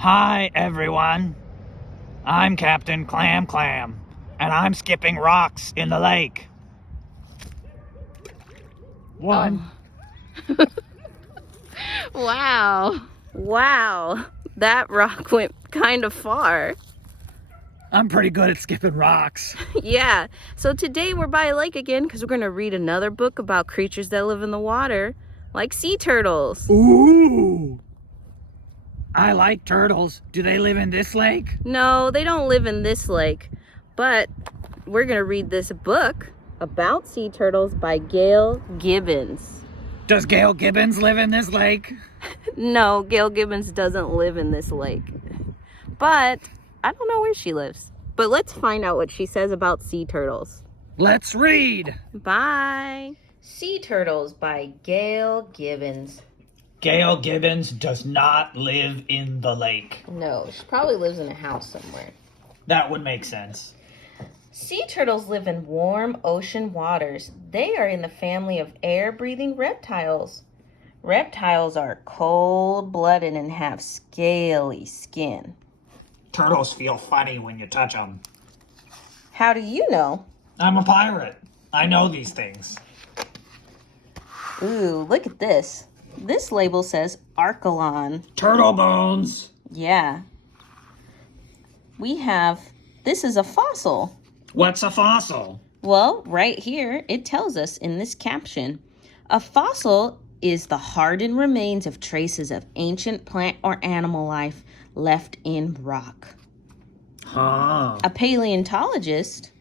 Hi, everyone. I'm Captain Clam Clam, and I'm skipping rocks in the lake. One. Wow. Wow. That rock went kind of far. I'm pretty good at skipping rocks. Yeah. So today we're by a lake again because we're going to read another book about creatures that live in the water, like sea turtles. Ooh. I like turtles. Do they live in this lake? No, they don't live in this lake, but we're going to read this book about sea turtles by Gail Gibbons. Does Gail Gibbons live in this lake? No, Gail Gibbons doesn't live in this lake, but I don't know where she lives. But let's find out what she says about sea turtles. Let's read. Bye. Sea Turtles by Gail Gibbons. Gail Gibbons does not live in the lake. No, she probably lives in a house somewhere. That would make sense. Sea turtles live in warm ocean waters. They are in the family of air-breathing reptiles. Reptiles are cold-blooded and have scaly skin. Turtles feel funny when you touch them. How do you know? I'm a pirate. I know these things. Ooh, look at this. This label says Archelon. Turtle bones. Yeah. This is a fossil. What's a fossil? Well, right here, it tells us in this caption. A fossil is the hardened remains of traces of ancient plant or animal life left in rock. Huh. A paleontologist,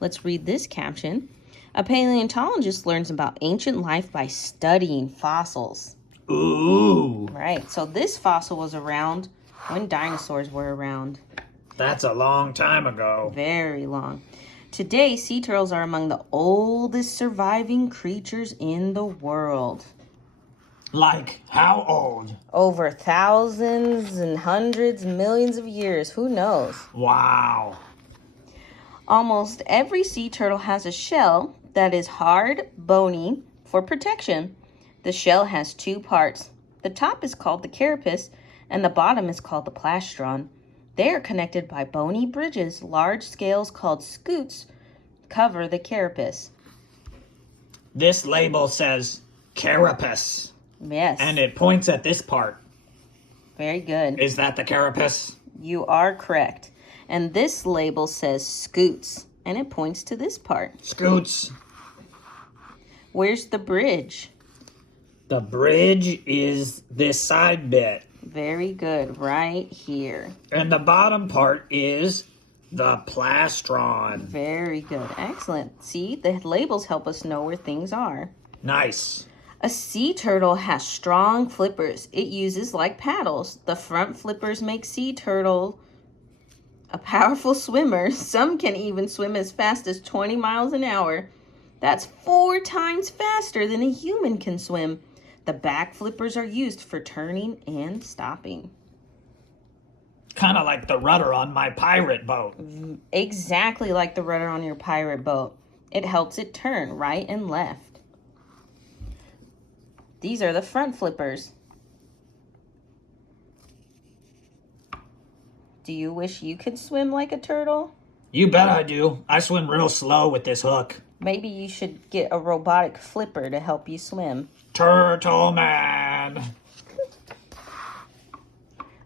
let's read this caption. A paleontologist learns about ancient life by studying fossils. Ooh. Right, so this fossil was around when dinosaurs were around. That's a long time ago. Very long. Today, sea turtles are among the oldest surviving creatures in the world. Like, how old? Over thousands and hundreds, millions of years. Who knows? Wow. Almost every sea turtle has a shell that is hard, bony, for protection. The shell has two parts. The top is called the carapace, and the bottom is called the plastron. They are connected by bony bridges. Large scales called scutes cover the carapace. This label says carapace. Yes. And it points at this part. Very good. Is that the carapace? You are correct. And this label says scutes, and it points to this part. Scoots. Where's the bridge? The bridge is this side bit. Very good, right here. And the bottom part is the plastron. Very good, excellent. See, the labels help us know where things are. Nice. A sea turtle has strong flippers. It uses like paddles. The front flippers make sea turtle a powerful swimmer. Some can even swim as fast as 20 miles an hour. That's 4 times faster than a human can swim. The back flippers are used for turning and stopping. Kind of like the rudder on my pirate boat. Exactly like the rudder on your pirate boat. It helps it turn right and left. These are the front flippers. Do you wish you could swim like a turtle? You bet I do. I swim real slow with this hook. Maybe you should get a robotic flipper to help you swim. Turtle man.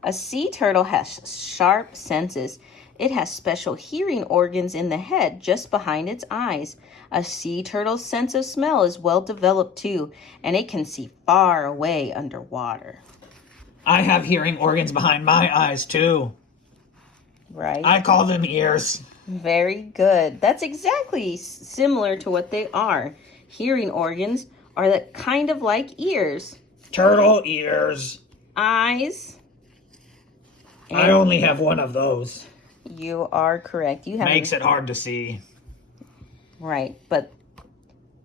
A sea turtle has sharp senses. It has special hearing organs in the head just behind its eyes. A sea turtle's sense of smell is well developed too, and it can see far away underwater. I have hearing organs behind my eyes too. Right? I call them ears. Very good. That's exactly similar to what they are. Hearing organs are that kind of like ears. Turtle ears. Eyes. I only have one of those. You are correct. You have Makes it hard to see. Right, but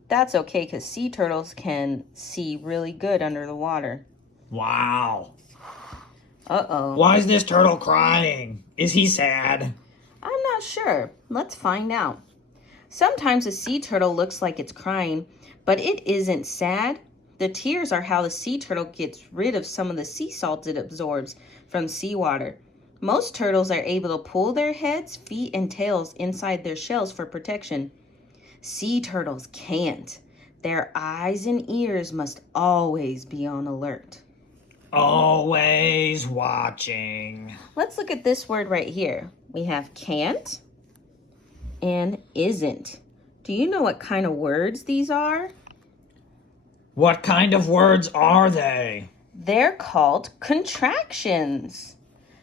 that's okay because sea turtles can see really good under the water. Wow. Uh-oh. Why is this turtle crying? Is he sad? I'm not sure. Let's find out. Sometimes a sea turtle looks like it's crying, but it isn't sad. The tears are how the sea turtle gets rid of some of the sea salt it absorbs from seawater. Most turtles are able to pull their heads, feet, and tails inside their shells for protection. Sea turtles can't. Their eyes and ears must always be on alert. Always watching. Let's look at this word right here. We have can't and isn't. Do you know what kind of words these are? What kind of words are they? They're called contractions.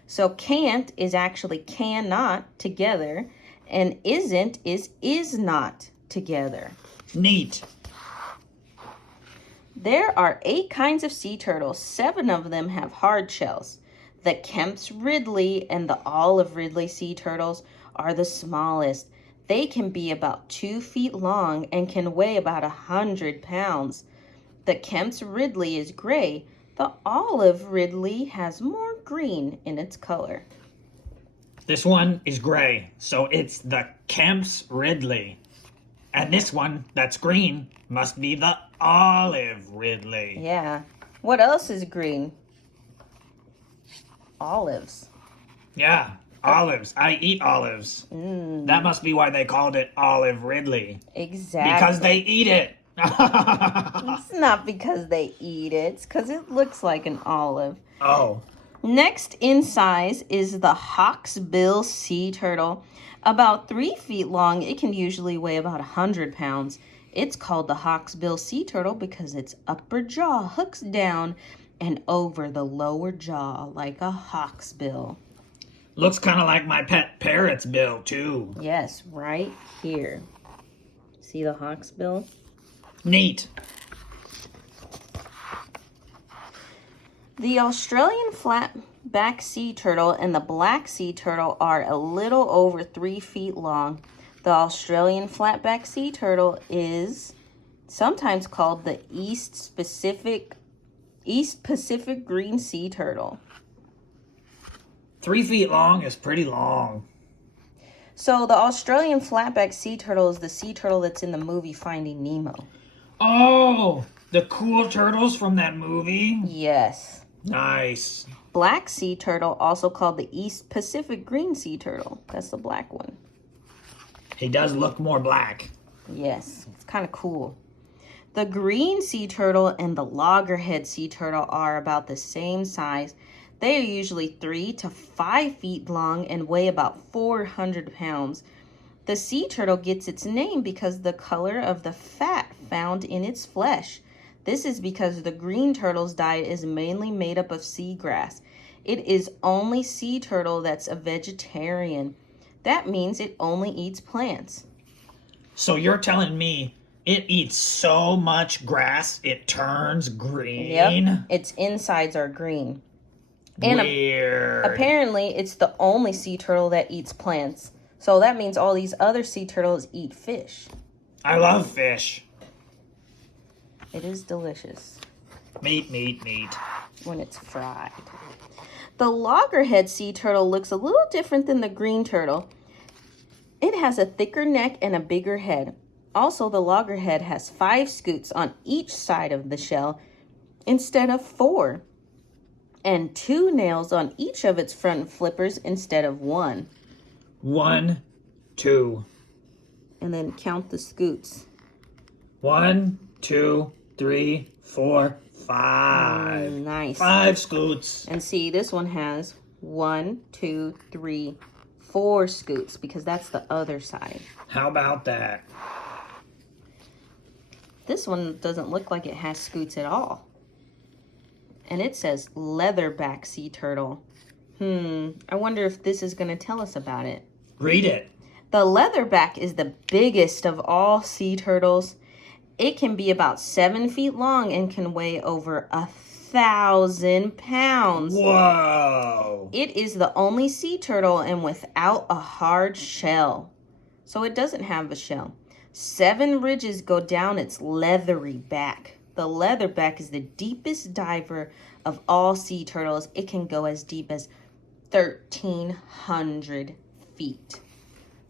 So can't is actually cannot together, and isn't is not together. Neat. There are 8 kinds of sea turtles. 7 of them have hard shells. The Kemp's Ridley and the Olive Ridley sea turtles are the smallest. They can be about 2 feet long and can weigh about 100 pounds. The Kemp's Ridley is gray. The Olive Ridley has more green in its color. This one is gray, so it's the Kemp's Ridley. And this one that's green must be the Olive Ridley. Yeah. What else is green? Olives. Yeah, olives. I eat olives. That must be why they called it Olive Ridley. Exactly. Because they eat it. It's not because they eat it. It's because it looks like an olive. Oh. Next in size is the hawksbill sea turtle. About 3 feet long, it can usually weigh about 100 pounds. It's called the hawksbill sea turtle because its upper jaw hooks down and over the lower jaw like a hawksbill. Looks kind of like my pet parrot's bill, too. Yes, right here. See the hawksbill? Neat. The Australian flatback sea turtle and the black sea turtle are a little over 3 feet long. The Australian flatback sea turtle is sometimes called the East Pacific green sea turtle. 3 feet long is pretty long. So the Australian flatback sea turtle is the sea turtle that's in the movie Finding Nemo. Oh, the cool turtles from that movie? Yes. Nice. Black sea turtle, also called the East Pacific green sea turtle. That's the black one. He does look more black. Yes, it's kind of cool. The green sea turtle and the loggerhead sea turtle are about the same size. They are usually 3 to 5 feet long and weigh about 400 pounds. The sea turtle gets its name because the color of the fat found in its flesh. This is because the green turtle's diet is mainly made up of seagrass. It is only sea turtle that's a vegetarian. That means it only eats plants. So you're telling me it eats so much grass it turns green? Yep, its insides are green. And Weird. Apparently, it's the only sea turtle that eats plants. So that means all these other sea turtles eat fish. I love fish. It is delicious. Meat. When it's fried. The loggerhead sea turtle looks a little different than the green turtle. It has a thicker neck and a bigger head. Also, the loggerhead has 5 scutes on each side of the shell instead of 4. And 2 nails on each of its front flippers instead of 1. 1, 2. And then count the scutes. 1, 2, 3, 4, 5. Nice. 5 scoots. And see, this one has 1, 2, 3, 4 scoots because that's the other side. How about that? This one doesn't look like it has scoots at all. And it says leatherback sea turtle. I wonder if this is going to tell us about it. Read it. The leatherback is the biggest of all sea turtles. It can be about 7 feet long and can weigh over 1,000 pounds. Whoa. It is the only sea turtle and without a hard shell. So it doesn't have a shell. 7 ridges go down its leathery back. The leatherback is the deepest diver of all sea turtles. It can go as deep as 1,300 feet.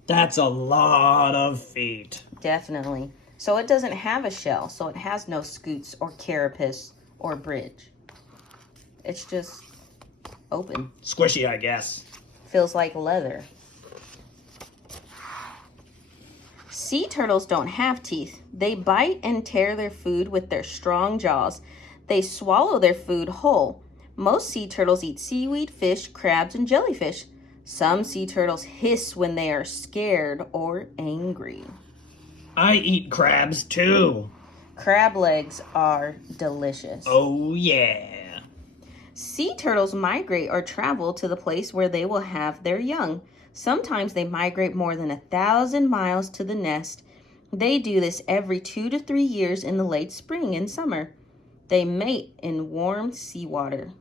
That's a lot of feet. Definitely. So it doesn't have a shell, so it has no scutes or carapace or bridge. It's just open. Squishy, I guess. Feels like leather. Sea turtles don't have teeth. They bite and tear their food with their strong jaws. They swallow their food whole. Most sea turtles eat seaweed, fish, crabs, and jellyfish. Some sea turtles hiss when they are scared or angry. I eat crabs too. Crab legs are delicious. Oh yeah. Sea turtles migrate or travel to the place where they will have their young. Sometimes they migrate more than 1,000 miles to the nest. They do this every 2 to 3 years in the late spring and summer. They mate in warm seawater.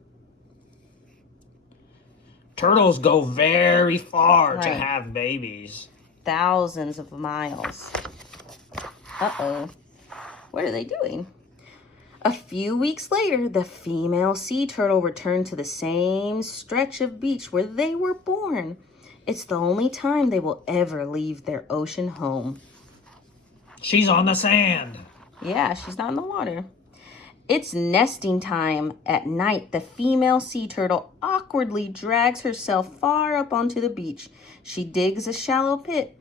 Turtles go very far to Right. have babies. Thousands of miles. Uh-oh. What are they doing? A few weeks later, the female sea turtle returned to the same stretch of beach where they were born. It's the only time they will ever leave their ocean home. She's on the sand. Yeah, she's not in the water. It's nesting time. At night, the female sea turtle awkwardly drags herself far up onto the beach. She digs a shallow pit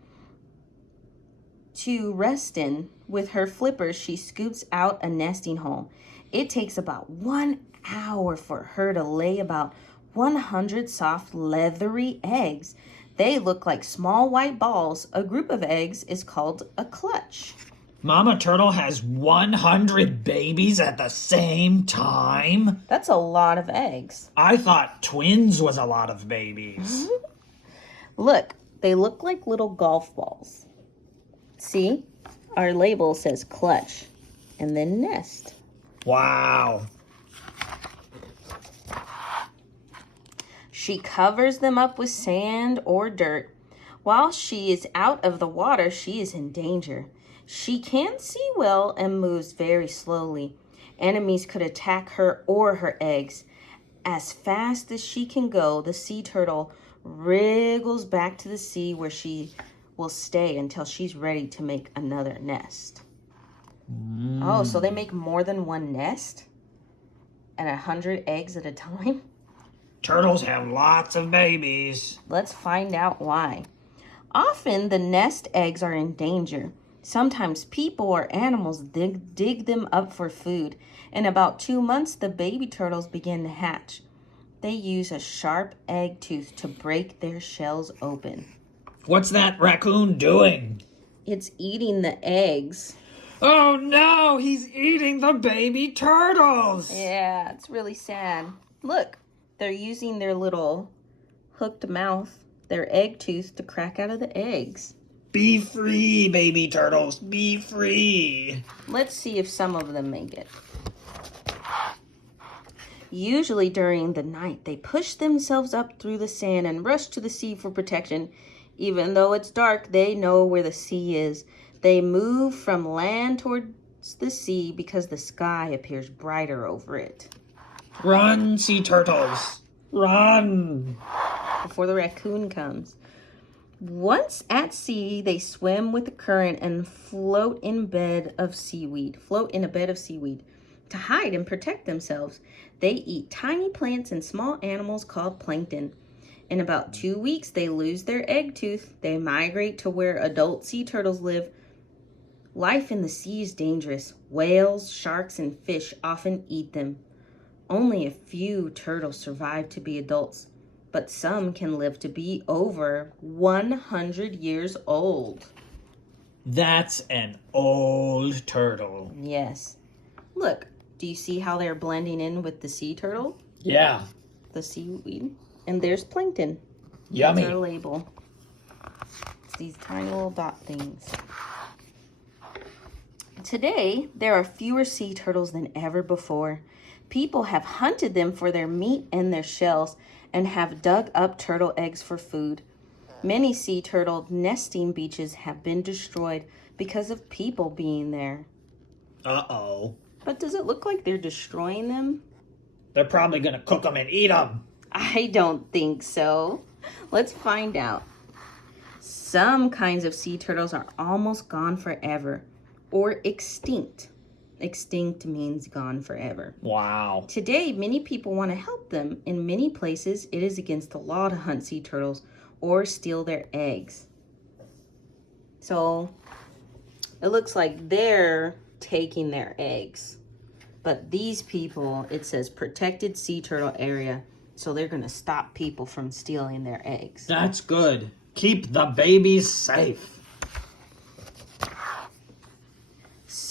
to rest in. With her flippers, she scoops out a nesting hole. It takes about 1 hour for her to lay about 100 soft, leathery eggs. They look like small white balls. A group of eggs is called a clutch. Mama Turtle has 100 babies at the same time? That's a lot of eggs. I thought twins was a lot of babies. Look, they look like little golf balls. See? Our label says clutch and then nest. Wow. She covers them up with sand or dirt. While she is out of the water, she is in danger. She can't see well and moves very slowly. Enemies could attack her or her eggs. As fast as she can go, the sea turtle wriggles back to the sea where she will stay until she's ready to make another nest. Oh, so they make more than one nest? And 100 eggs at a time? Turtles have lots of babies. Let's find out why. Often the nest eggs are in danger. Sometimes people or animals dig them up for food. In about 2 months, the baby turtles begin to hatch. They use a sharp egg tooth to break their shells open. What's that raccoon doing? It's eating the eggs. Oh no, he's eating the baby turtles. Yeah, it's really sad. Look, they're using their little hooked mouth, their egg tooth, to crack out of the eggs. Be free, baby turtles, be free. Let's see if some of them make it. Usually during the night, they push themselves up through the sand and rush to the sea for protection. Even though it's dark, they know where the sea is. They move from land towards the sea because the sky appears brighter over it. Run, sea turtles, run. Before the raccoon comes. Once at sea, they swim with the current and float in a bed of seaweed to hide and protect themselves. They eat tiny plants and small animals called plankton. In about 2 weeks, they lose their egg tooth. They migrate to where adult sea turtles live. Life in the sea is dangerous. Whales, sharks, and fish often eat them. Only a few turtles survive to be adults, but some can live to be over 100 years old. That's an old turtle. Yes. Look, do you see how they're blending in with the sea turtle? Yeah. The seaweed. And there's plankton. Yummy. That's our label. It's these tiny little dot things. Today, there are fewer sea turtles than ever before. People have hunted them for their meat and their shells and have dug up turtle eggs for food. Many sea turtle nesting beaches have been destroyed because of people being there. Uh-oh. But does it look like they're destroying them? They're probably gonna cook them and eat them. I don't think so. Let's find out. Some kinds of sea turtles are almost gone forever. or extinct. Extinct means gone forever. Wow. Today, many people want to help them. In many places, it is against the law to hunt sea turtles or steal their eggs. So, it looks like they're taking their eggs. But these people, it says protected sea turtle area. So they're going to stop people from stealing their eggs. That's good. Keep the babies safe.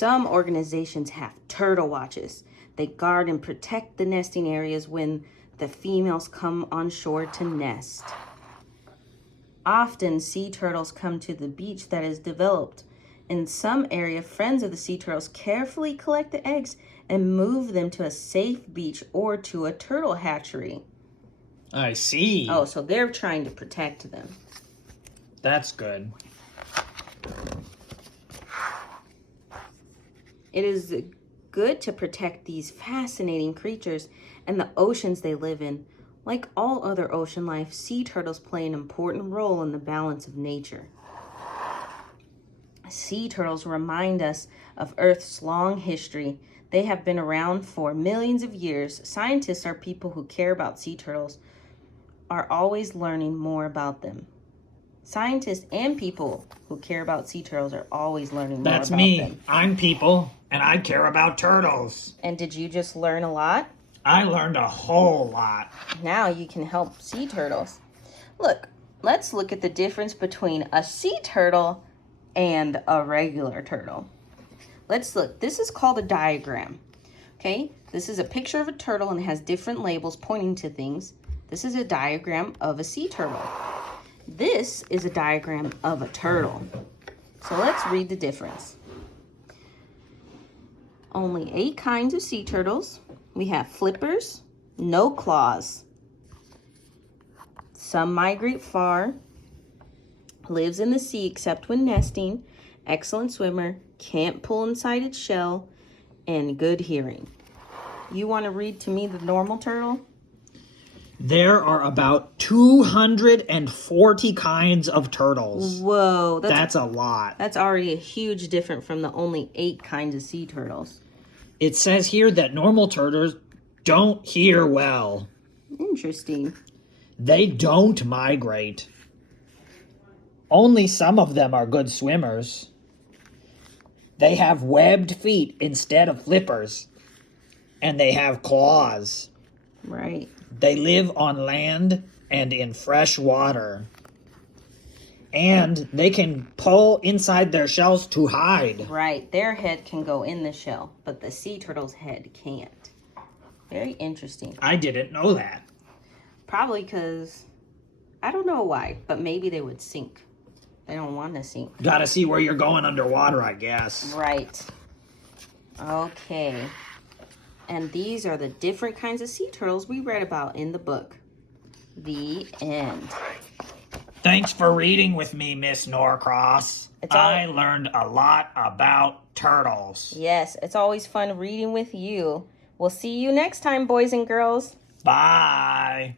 Some organizations have turtle watches. They guard and protect the nesting areas when the females come on shore to nest. Often, sea turtles come to the beach that is developed. In some area, friends of the sea turtles carefully collect the eggs and move them to a safe beach or to a turtle hatchery. I see. Oh, so they're trying to protect them. That's good. It is good to protect these fascinating creatures and the oceans they live in. Like all other ocean life, sea turtles play an important role in the balance of nature. Sea turtles remind us of Earth's long history. They have been around for millions of years. Scientists are people who care about sea turtles, are always learning more about them. Scientists and people who care about sea turtles are always learning more That's about me. them. I'm people, and I care about turtles. And did you just learn a lot? I learned a whole lot. Now you can help sea turtles. Look, let's look at the difference between a sea turtle and a regular turtle. Let's look. This is called a diagram. Okay, this is a picture of a turtle and it has different labels pointing to things. This is a diagram of a sea turtle. This is a diagram of a turtle. So let's read the difference. Only 8 kinds of sea turtles. We have flippers, no claws. Some migrate far, lives in the sea except when nesting, excellent swimmer, can't pull inside its shell, and good hearing. You want to read to me the normal turtle? There are about 240 kinds of turtles. Whoa, That's a lot. That's already a huge difference from the only 8 kinds of sea turtles. It says here that normal turtles don't hear well. Interesting. They don't migrate. Only some of them are good swimmers. They have webbed feet instead of flippers. And they have claws. Right. They live on land and in fresh water. And they can pull inside their shells to hide. Right. Their head can go in the shell, but the sea turtle's head can't. Very interesting. I didn't know that. Probably because, I don't know why, but maybe they would sink. They don't want to sink. Gotta see where you're going underwater, I guess. Right. Okay. And these are the different kinds of sea turtles we read about in the book. The end. Thanks for reading with me, Miss Norcross. I learned a lot about turtles. Yes, it's always fun reading with you. We'll see you next time, boys and girls. Bye.